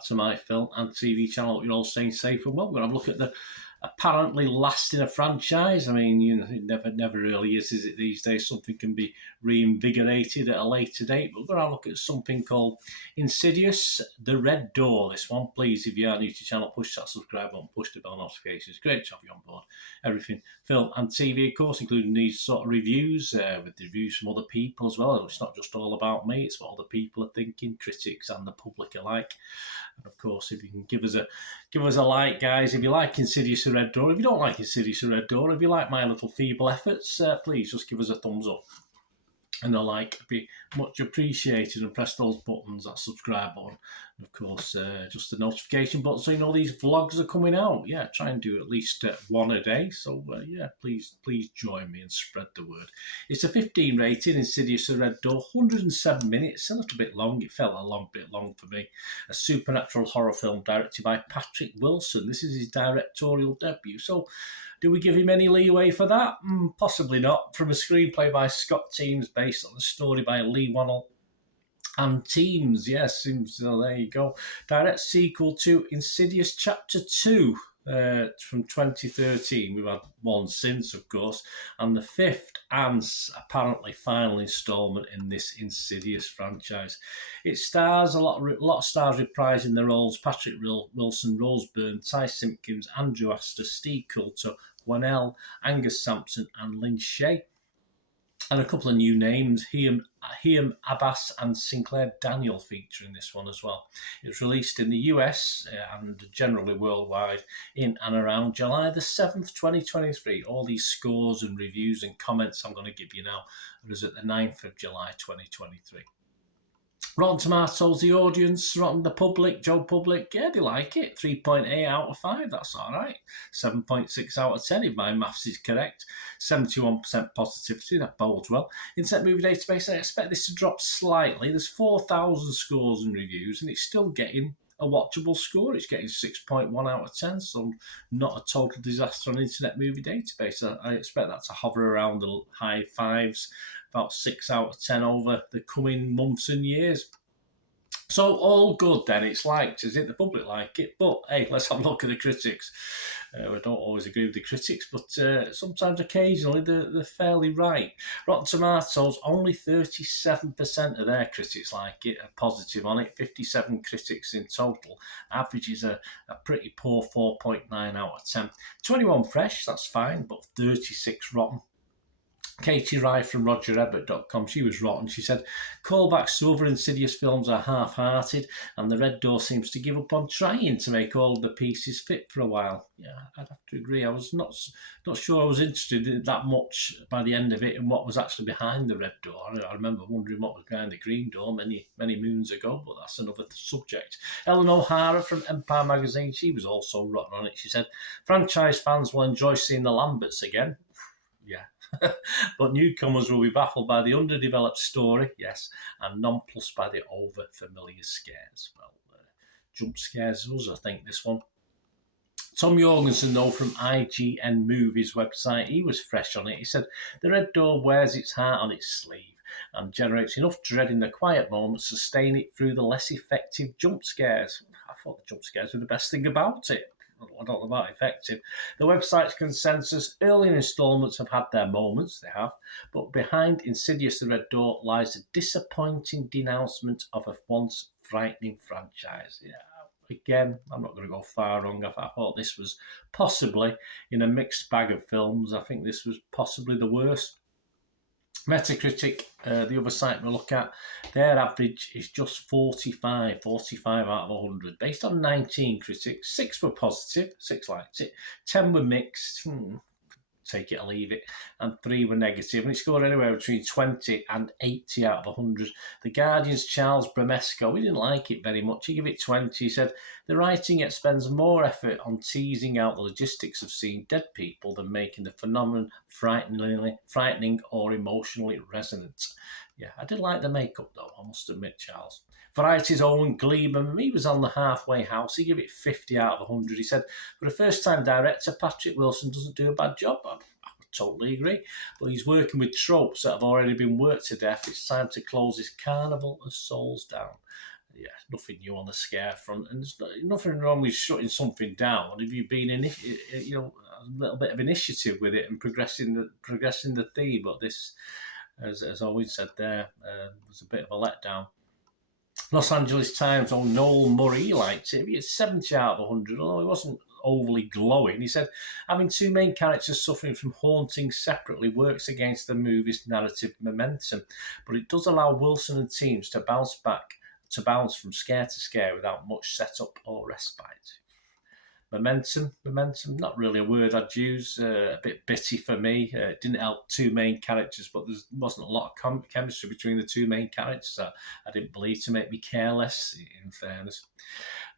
back to my film and TV channel. Hope you're all staying safe and well. We're going to have a look at the apparently last in a franchise. I mean, it never really is it, these days? Something can be reinvigorated at a later date. But we're going to have a look at something called Insidious, The Red Door. This one, please, if you are new to the channel, push that subscribe button, push the bell notifications. Great to have you on board. Everything film and TV, of course, including these sort of reviews, with the reviews from other people as well. It's not just all about me, it's what other people are thinking, critics and the public alike. And of course, if you can give us a like, guys, if you like Insidious The Red Door, if you don't like Insidious The Red Door, if you like my little feeble efforts, please just give us a thumbs up. And a like would be much appreciated, and press those buttons, that subscribe button, and of course just the notification button so you know these vlogs are coming out. Yeah, try and do at least one a day, so yeah, please join me and spread the word. It's a 15 rating, Insidious The Red Door, 107 minutes, a little bit long. It felt a bit long for me. A supernatural horror film directed by Patrick Wilson. This is his directorial debut, so do we give him any leeway for that? Possibly not. From a screenplay by Scott Teems based on a story by Lee Wannell and Teems. Yes, there you go. Direct sequel to Insidious Chapter 2 from 2013. We've had one since, of course, and the fifth and apparently final instalment in this Insidious franchise. It stars a lot of stars reprising their roles: Patrick Wilson, Rose Byrne, Ty Simpkins, Andrew Astor, Steve Coulter, Wanell, Angus Sampson and Lynn Shay. And a couple of new names, Hiam Abbas and Sinclair Daniel, feature in this one as well. It was released in the US and generally worldwide in and around July the 7th, 2023. All these scores and reviews and comments I'm going to give you now are as at the 9th of July 2023. Rotten Tomatoes, the audience, Rotten the public, Joe Public, yeah, they like it. 3.8 out of 5, that's all right. 7.6 out of 10, if my maths is correct. 71% positivity, that bodes well. Internet Movie Database, I expect this to drop slightly. There's 4,000 scores and reviews, and it's still getting a watchable score. It's getting 6.1 out of 10, so not a total disaster on Internet Movie Database. I expect that to hover around the high fives, about 6 out of 10 over the coming months and years. So all good then, it's liked, is it? The public like it, but hey, let's have a look at the critics. I don't always agree with the critics, but sometimes, occasionally, they're fairly right. Rotten Tomatoes, only 37% of their critics like it, are positive on it. 57 critics in total. Average is a pretty poor 4.9 out of 10. 21 fresh, that's fine, but 36 rotten. Katie Rye from RogerEbbett.com, she was rotten. She said, callbacks to other Insidious films are half-hearted, and The Red Door seems to give up on trying to make all of the pieces fit for a while. Yeah, I'd have to agree. I was not sure I was interested in that much by the end of it and what was actually behind The Red Door. I remember wondering what was behind the Green Door many moons ago, but that's another subject. Ellen O'Hara from Empire Magazine, she was also rotten on it. She said, franchise fans will enjoy seeing the Lamberts again. Yeah. But newcomers will be baffled by the underdeveloped story, yes, and nonplussed by the over-familiar scares. Well, jump scares us, I think, this one. Tom Jorgensen, though, from IGN Movies website, he was fresh on it. He said, the Red Door wears its heart on its sleeve and generates enough dread in the quiet moments to sustain it through the less effective jump scares. I thought the jump scares were the best thing about it. I don't know about effective. The website's consensus, earlier installments have had their moments, they have, but behind Insidious The Red Door lies a disappointing denouncement of a once frightening franchise. Yeah, again, I'm not going to go far wrong. I thought this was possibly, in a mixed bag of films, I think this was possibly the worst. Metacritic, the other site we look at, their average is just 45 out of 100. Based on 19 critics, 6 were positive, 6 liked it, 10 were mixed, take it or leave it, and 3 were negative, and it scored anywhere between 20 and 80 out of 100. The Guardian's Charles Bramesco, he didn't like it very much. He gave it 20. He said, the writing expends more effort on teasing out the logistics of seeing dead people than making the phenomenon frightening or emotionally resonant. Yeah, I did like the makeup, though, I must admit, Charles. Variety's Owen Gleeman, he was on the halfway house. He gave it 50 out of 100. He said, for a first-time director, Patrick Wilson doesn't do a bad job. I totally agree. But he's working with tropes that have already been worked to death. It's time to close this carnival of souls down. yeah, nothing new on the scare front, and there's nothing wrong with shutting something down if you've been in, a little bit of initiative with it and progressing the theme. But this, as always said there, was a bit of a letdown. Los Angeles Times, Noel Murray liked it. He had 70 out of 100, although he wasn't overly glowing. He said, having two main characters suffering from hauntings separately works against the movie's narrative momentum, but it does allow Wilson and teams to bounce from scare to scare without much setup or respite. Momentum, not really a word I'd use. A bit bitty for me. It didn't help two main characters, but there wasn't a lot of chemistry between the two main characters that I didn't believe to make me care less, in fairness.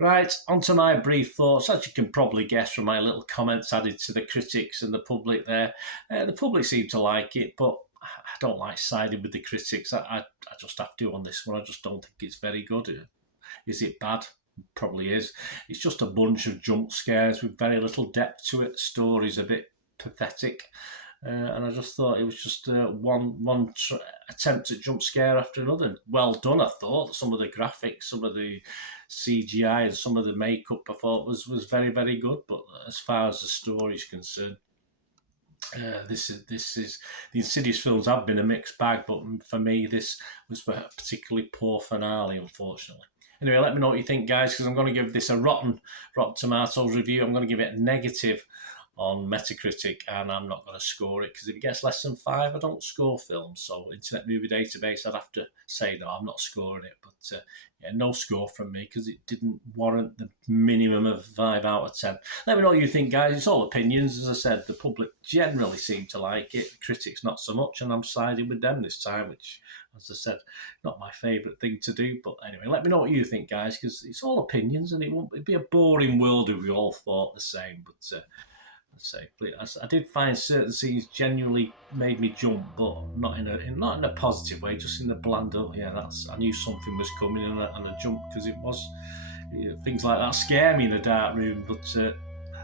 Right, onto my brief thoughts. As you can probably guess from my little comments added to the critics and the public there, the public seem to like it, but I don't like siding with the critics. I just have to on this one. I just don't think it's very good. Is it bad? Probably is. It's just a bunch of jump scares with very little depth to it. The story's a bit pathetic, and I just thought it was just one attempt at jump scare after another. Well done, I thought. Some of the graphics, some of the CGI, and some of the makeup I thought was very, very good. But as far as the story is concerned, this is the Insidious films have been a mixed bag, but for me, this was a particularly poor finale, unfortunately. Anyway, let me know what you think, guys, because I'm going to give this a Rotten Tomatoes review. I'm going to give it a negative on Metacritic, and I'm not going to score it, because if it gets less than 5, I don't score films. So Internet Movie Database, I'd have to say, no, I'm not scoring it. But yeah, no score from me, because it didn't warrant the minimum of 5 out of 10. Let me know what you think, guys. It's all opinions. As I said, the public generally seem to like it. The critics not so much, and I'm siding with them this time, which, as I said, not my favourite thing to do. But anyway, let me know what you think, guys, because it's all opinions, and it'd be a boring world if we all thought the same. But I did find certain scenes genuinely made me jump, but not in a positive way, just in a bland. Oh yeah, I knew something was coming, and I jumped because it was. Things like that scare me in a dark room, but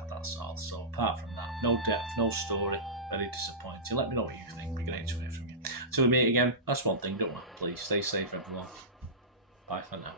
that's all. So apart from that, no depth, no story. Very disappointing. Let me know what you think. We're going to hear from you. Till we meet again, that's one thing, don't we? Please stay safe, everyone. Bye for now.